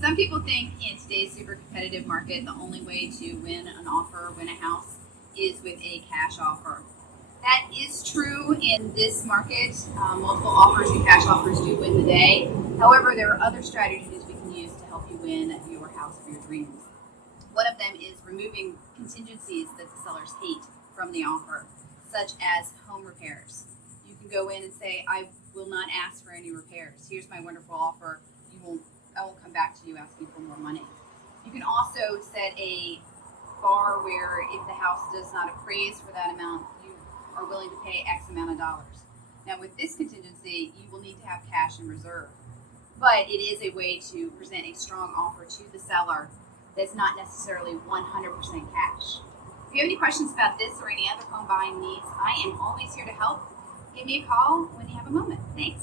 Some people think in today's super competitive market, the only way to win an offer, win a house, is with a cash offer. That is true in this market. Multiple offers and cash offers do win the day. However, there are other strategies we can use to help you win your house of your dreams. One of them is removing contingencies that the sellers hate from the offer, such as home repairs. You can go in and say, I will not ask for any repairs. Here's my wonderful offer. I won't come back to you asking for more money. You can also set a bar where if the house does not appraise for that amount, you are willing to pay X amount of dollars. Now with this contingency, you will need to have cash in reserve, but it is a way to present a strong offer to the seller that's not necessarily 100% cash. If you have any questions about this or any other home buying needs, I am always here to help. Give me a call when you have a moment. Thanks.